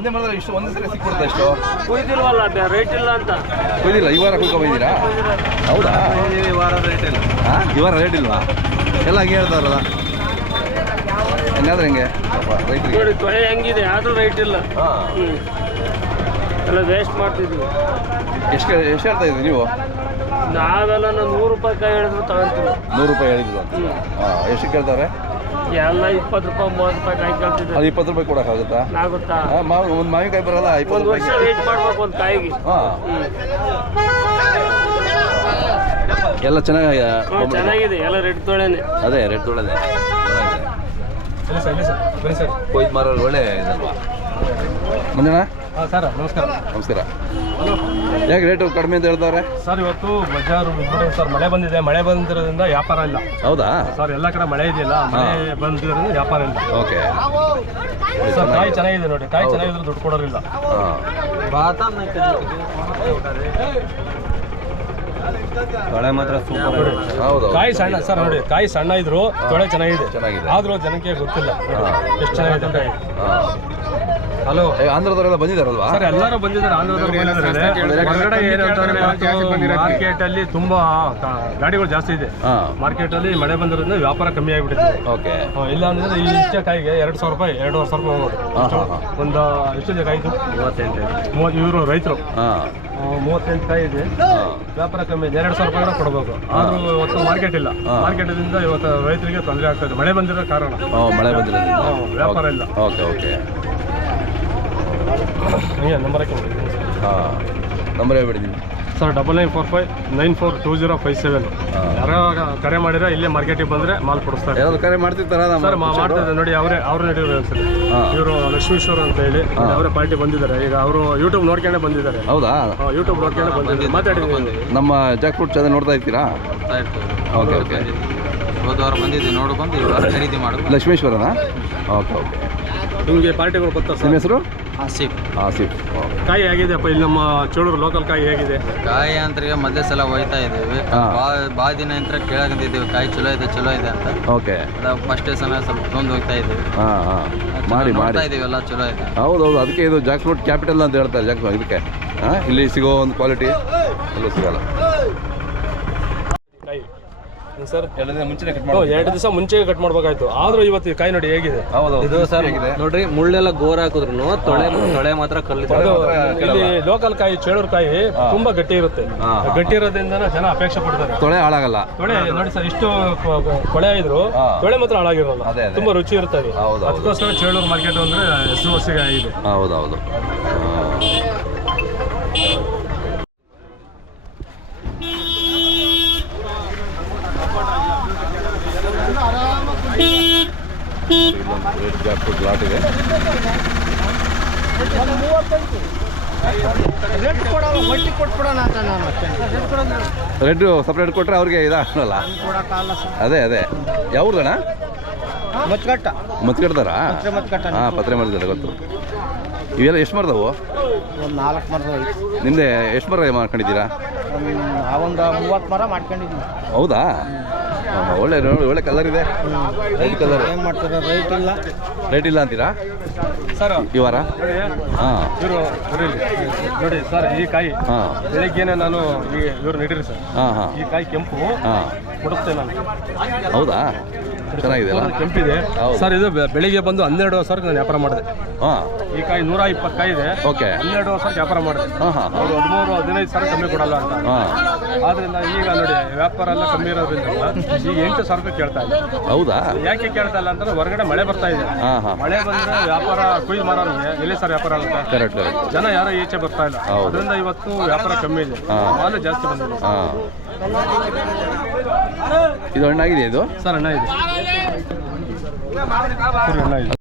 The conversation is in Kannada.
ಒಂದೇ ಮಾಡಿದ್ರೆ ಇಷ್ಟು ಒಂದೇ ಸರಿ ಸಿಕ್ಬಿಡುತ್ತೆ ಇಷ್ಟು ಕುಯ್ದಿಲ್ವಲ್ಲ ರೇಟ್ ಇಲ್ಲ ಅಂತ ಕುಯ್ದಿಲ್ಲ ಈ ವಾರ ಕುಯ್ಕೊಂಬಂದಿದ್ದೀರಾ ಹೌದಾ ಈ ವಾರ ರೇಟ್ ಇಲ್ಲ ಹಾಂ ಈ ವಾರ ರೇಟ್ ಇಲ್ವಾ ಎಲ್ಲ ಹಂಗೆ ಹೇಳ್ತಾರಲ್ಲ ಹೆಂಗಾದ್ರೆ ಹೆಂಗೆ ರೈತರಿಗೆ ನೋಡಿ ತೊಳೆ ಹೆಂಗಿದೆ ಆದ್ರೂ ರೈಟ್ ಇಲ್ಲ ಎಲ್ಲ ವೇಸ್ಟ್ ಮಾಡ್ತಿದ್ವಿ ಎಷ್ಟು ಹೇಳ್ತಾ ಇದ್ರಿ ನೀವು ನಾವೆಲ್ಲ ನಾನು 100 ರೂಪಾಯಿ ಕಾಯಿ ಹೇಳಿದ್ರು ತಗೊಂತೀವಿ 100 ರೂಪಾಯಿ ಹೇಳಿದ್ರು ಹಾಂ ಎಷ್ಟು ಕೇಳ್ತಾರೆ ಎಲ್ಲ 20 ರೂಪಾಯಿ 30 ರೂಪಾಯಿ ಕಾಯಿ ಕೇಳ್ತಿದ್ದೆ ಅದು 20 ರೂಪಾಯಿ ಕೊಡೋಕ್ಕಾಗುತ್ತಾ ಆಗುತ್ತಾ ಒಂದು ಮಾವಿನಕಾಯಿ ಬರಲ್ಲ 20 ವರ್ಷ ವೇಟ್ ಮಾಡ್ಬೇಕು ಒಂದು ಕಾಯಿಗೆ ಹಾಂ ಎಲ್ಲ ಚೆನ್ನಾಗಿದೆ ಎಲ್ಲ ರೆಡ್ ತೊಳೆನೆ ಅದೇ ರೆಡ್ ತೊಳೆದೆ ಕೊಯ್ದು ಮಾರೋರು ಒಳ್ಳೆ ಇದಲ್ವಾ ಮಂಜಣ್ಣ ಸರ್ ನಮಸ್ಕಾರ ನಮಸ್ಕಾರ ಯಾಕೆ ರೇಟು ಕಡಿಮೆ ಅಂತ ಹೇಳ್ತಾರೆ ಸರ್ ಇವತ್ತು ಬಜಾರು ಸರ್ ಮಳೆ ಬಂದಿದೆ ಮಳೆ ಬಂದಿರೋದ್ರಿಂದ ವ್ಯಾಪಾರ ಇಲ್ಲ ಹೌದಾ ಸರ್ ಎಲ್ಲ ಕಡೆ ಮಳೆ ಇದೆಯಲ್ಲ ಮಳೆ ಬಂದಿರೋದ್ರಿಂದ ವ್ಯಾಪಾರ ಇಲ್ಲ ಓಕೆ ಸರ್ ಕಾಯಿ ಚೆನ್ನಾಗಿದೆ ನೋಡಿ ಕಾಯಿ ಚೆನ್ನಾಗಿದ್ರೆ ದುಡ್ಡು ಕೊಡೋರಿಲ್ಲ ತೊಳೆ ಮಾತ್ರ ಸೂಪರ್ ಹೌದು ಕಾಯಿ ಸಣ್ಣ ಸರ್ ನೋಡಿ ಕಾಯಿ ಸಣ್ಣ ಇದ್ರು ತೊಳೆ ಚೆನ್ನಾಗಿದೆ ಆದ್ರೂ ಜನಕ್ಕೆ ಗೊತ್ತಿಲ್ಲ ಎಷ್ಟು ಚೆನ್ನಾಗಿದೆ ಕಾಯಿ ಹಲೋ ಆಂಧ್ರದವರೆಲ್ಲ ಬಂದಿದ್ದಾರಲ್ವಾ ಸರ್ ಎಲ್ಲರೂ ಬಂದಿದ್ದಾರೆ ಆಂಧ್ರದವರು ಬಂದಿದ್ದಾರೆ ಹೊರಗಡೆ ಏನಂತಂದ್ರೆ ಮಾರ್ಕೆಟ್ ಅಲ್ಲಿ ತುಂಬಾ ಗಾಡಿಗಳು ಜಾಸ್ತಿ ಇದೆ ಮಾರ್ಕೆಟ್ ಅಲ್ಲಿ ಮಳೆ ಬಂದಿರೋದ್ರಿಂದ ವ್ಯಾಪಾರ ಕಮ್ಮಿ ಆಗಿಬಿಟ್ಟಿದೆ ಓಕೆ ಇಲ್ಲ ಅಂದ್ರೆ ಈ ಇಷ್ಟ ಕಾಯಿಗೆ 2,000 ರೂಪಾಯಿ 2,500 ರೂಪಾಯಿ ಹೋಗೋದು ಒಂದು ಎಷ್ಟಿದೆ ಕಾಯಿದು 30 ಇವರು ರೈತರು 38 ಕಾಯಿ ಇದೆ ವ್ಯಾಪಾರ ಕಮ್ಮಿ ಇದೆ 2,000 ರೂಪಾಯಿ ಕೂಡ ಕೊಡಬೇಕು ಆದ್ರೂ ಇವತ್ತು ಮಾರ್ಕೆಟ್ ಇಲ್ಲ ಮಾರ್ಕೆಟ್ ಇಂದ ಇವತ್ತು ರೈತರಿಗೆ ತೊಂದರೆ ಆಗ್ತದೆ ಮಳೆ ಬಂದಿರೋ ಕಾರಣ ಮಳೆ ಬಂದಿರೋದ್ರಿಂದ ವ್ಯಾಪಾರ ಇಲ್ಲ ಓಕೆ ಓಕೆ ನಂಬರ್ ಹಾಂ ನಂಬರ್ ಹೇಳ್ಬಿಡಿ ಸರ್ 9945942057 ಯಾರೋ ಕರೆ ಮಾಡಿದ್ರೆ ಇಲ್ಲೇ ಮಾರ್ಕೆಟಿಗೆ ಬಂದರೆ ಮಾಲ್ ಕೊಡಿಸ್ತಾರೆ ಯಾರಾದ್ರು ಕರೆ ಮಾಡ್ತಿರ್ತಾರ ಸರ್ ಮಾಡ್ತಿದ್ದಾರೆ ನೋಡಿ ಅವ್ರು ನಡೀತಾರೆ ಸರ್ ಇವರು ಲಕ್ಷ್ಮೀಶ್ವರ ಅಂತ ಹೇಳಿ ಅವರೇ ಪಾರ್ಟಿ ಬಂದಿದ್ದಾರೆ ಈಗ ಅವರು ಯೂಟ್ಯೂಬ್ ನೋಡ್ಕೊಂಡೆ ಬಂದಿದ್ದಾರೆ ಹೌದಾ ಯೂಟ್ಯೂಬ್ ನೋಡ್ಕೊಂಡೆ ಬಂದಿದ್ದಾರೆ ಮಾತಾಡಿದ್ದೀನಿ ನಮ್ಮ ಜಾಕ್ ಫ್ರೂಟ್ ಚಾನಲ್ ನೋಡ್ತಾ ಇರ್ತೀರಾ ಓಕೆ ಓಕೆ ಹೋದವಾರ ಬಂದಿದ್ದೀವಿ ನೋಡ್ಕೊಂಡು ಇವಾಗ ಖರೀದಿ ಮಾಡೋದು ಲಕ್ಷ್ಮೇಶ್ವರನಾ ಓಕೆ ಓಕೆ ನಿಮಗೆ ಪಾರ್ಟಿಗಳು ಗೊತ್ತಾ ನಿಮ್ಮ ಹೆಸರು ಆಸಿಫ್ ಆಸಿಫ್ ಕಾಯಿ ಹೇಗಿದೆಪ್ಪ ಇಲ್ಲಿ ನಮ್ಮ ಚೋಳೂರು ಲೋಕಲ್ ಕಾಯಿ ಹೇಗಿದೆ ಕಾಯಿ ಅಂತ ಈಗ ಮಧ್ಯೆ ಸಲ ಹೋಯ್ತಾ ಇದ್ದೀವಿ ಭಾಳ ದಿನ ನಂತರ ಕೇಳಕಂತಿದ್ದೀವಿ ಕಾಯಿ ಚಲೋ ಇದೆ ಅಂತ ಓಕೆ ಫಸ್ಟ್ ಸಲ ಸ್ವಲ್ಪ ತೊಂದು ಹೋಗ್ತಾ ಇದ್ದೀವಿ ಮಾಡಿ ಮಾಡ್ತಾ ಇದೀವಿ ಎಲ್ಲ ಚಲೋ ಇದೆ ಹೌದೌದು ಅದಕ್ಕೆ ಇದು ಜಾಕ್ ಫ್ರೂಟ್ ಕ್ಯಾಪಿಟಲ್ ಅಂತ ಹೇಳ್ತಾರೆ ಜಾಕ್ ಇದಕ್ಕೆ ಇಲ್ಲಿ ಸಿಗೋ ಒಂದು ಕ್ವಾಲಿಟಿ ಎಲ್ಲೂ ಸಿಗಲ್ಲ ಕಾಯಿ ಸರ್ 2 ದಿನ ಮುಂಚೆ ಕಟ್ 2 ದಿವಸ ಮುಂಚೆ ಕಟ್ ಮಾಡ್ಬೇಕಾಯ್ತು ಆದ್ರೂ ಇವತ್ತು ಕಾಯಿ ನೋಡಿ ಹೇಗಿದೆ ಇದು ಸರ್ ನೋಡ್ರಿ ಮುಳ್ಳೆಲ್ಲ ಗೋರ್ ಹಾಕಿದ್ರು ತೊಳೆ ಮಾತ್ರ ಇಲ್ಲಿ ಲೋಕಲ್ ಕಾಯಿ ಚೇಳೂರು ಕಾಯಿ ತುಂಬಾ ಗಟ್ಟಿ ಇರುತ್ತೆ ಗಟ್ಟಿ ಇರೋದ್ರಿಂದ ಜನ ಅಪೇಕ್ಷೆ ಪಡ್ತಾರೆ ತೊಳೆ ಹಾಳಾಗಲ್ಲ ತೊಳೆ ನೋಡಿ ಸರ್ ಇಷ್ಟು ಕೊಳೆ ಇದ್ರು ತೊಳೆ ಮಾತ್ರ ಹಾಳಾಗಿರಲ್ಲ ತುಂಬಾ ರುಚಿ ಇರ್ತದೆ ಅದಕ್ಕೋಸ್ಕರ ಚೇಳೂರು ಮಾರ್ಕೆಟ್ ಅಂದ್ರೆ ಹೆಸರುವಾಸಿಗೆ ಆಗಿದೆ ಹೌದೌದು ಜಾಕ್ ಫ್ರೂಟ್ ಲಾಟ್ ಇದೆ ರೆಡ್ ಸಪ್ರೇಟ್ ಕೊಟ್ಟರೆ ಅವ್ರಿಗೆ ಇದಾಗಲ್ಲ ಅದೇ ಯಾವ್ದಣ್ಣ ಮತ್ಕಟ್ಟಾರಾ ಹಾಂ ಪತ್ರೆ ಮರದಲ್ಲ ಗೊತ್ತು ಇವೆಲ್ಲ ಎಷ್ಟು ಮರದವು ಒಂದು 4 ಮರ ನಿಂದೆ ಎಷ್ಟು ಮರ ಮಾಡ್ಕೊಂಡಿದ್ದೀರಾ ಒಂದು 30 ಮರ ಮಾಡ್ಕೊಂಡಿದ್ದೀನಿ ಹೌದಾ ಒಳ್ಳೆ ಕಲರ್ ಇದೆ ರೆಡ್ ಕಲರ್ ಏನು ಮಾಡ್ತಾರೆ ರೇಟ್ ಇಲ್ಲ ಅಂತೀರಾ ಸರ್ ಈ ವಾರ ಹಾಂ ಇವರು ನೋಡಿ ಸರ್ ಈ ಕಾಯಿ ಬೆಳಿಗ್ಗೆನೆ ನಾನು ಇವ್ರು ನೀಡಿರಿ ಸರ್ ಈ ಕಾಯಿ ಕೆಂಪು ಕೊಡುತ್ತೆ ನಾನು ಹೌದಾ ಚೆನ್ನಾಗಿದೆ ಕೆಂಪಿದೆ ಸರ್ ಇದು ಬೆಳಿಗ್ಗೆ ಬಂದು 12,000 ನಾನು ವ್ಯಾಪಾರ ಮಾಡಿದೆ ಈ ಕಾಯಿ 120 ಕಾಯಿ ಇದೆ ಓಕೆ 12,000 ವ್ಯಾಪಾರ ಮಾಡಿದೆ ಅವರು 13-15 ಕಮ್ಮಿ ಕೊಡಲ್ಲ ಅಂತ ಆದ್ರಿಂದ ಈಗ ನೋಡಿ ವ್ಯಾಪಾರ ಎಲ್ಲ ಕಮ್ಮಿ ಇರೋದ್ರಿಂದ ಈಗ 8,000 ರೂಪಾಯಿ ಕೇಳ್ತಾ ಇಲ್ಲ ಹೌದಾ ಯಾಕೆ ಕೇಳ್ತಾ ಇಲ್ಲ ಅಂತಂದ್ರೆ ಹೊರಗಡೆ ಮಳೆ ಬರ್ತಾ ಇದೆ ಮಳೆ ಬಂದ್ರೆ ವ್ಯಾಪಾರ ಕುಯ್ದು ಮಾರೋರಿಗೆ ಎಲ್ಲಿ ಸರ್ ವ್ಯಾಪಾರ ಆಗುತ್ತೆ ಕರೆಕ್ಟ್ ಜನ ಯಾರೋ ಈಚೆ ಬರ್ತಾ ಇಲ್ಲ ಅದರಿಂದ ಇವತ್ತು ವ್ಯಾಪಾರ ಕಮ್ಮಿ ಇದೆ ಮಾಲು ಜಾಸ್ತಿ ಬಂದಿದೆ ಇದು ಹಣ್ಣಾಗಿದೆ ಇದು ಸರ್ ಹಣ್ಣ ಇದೆ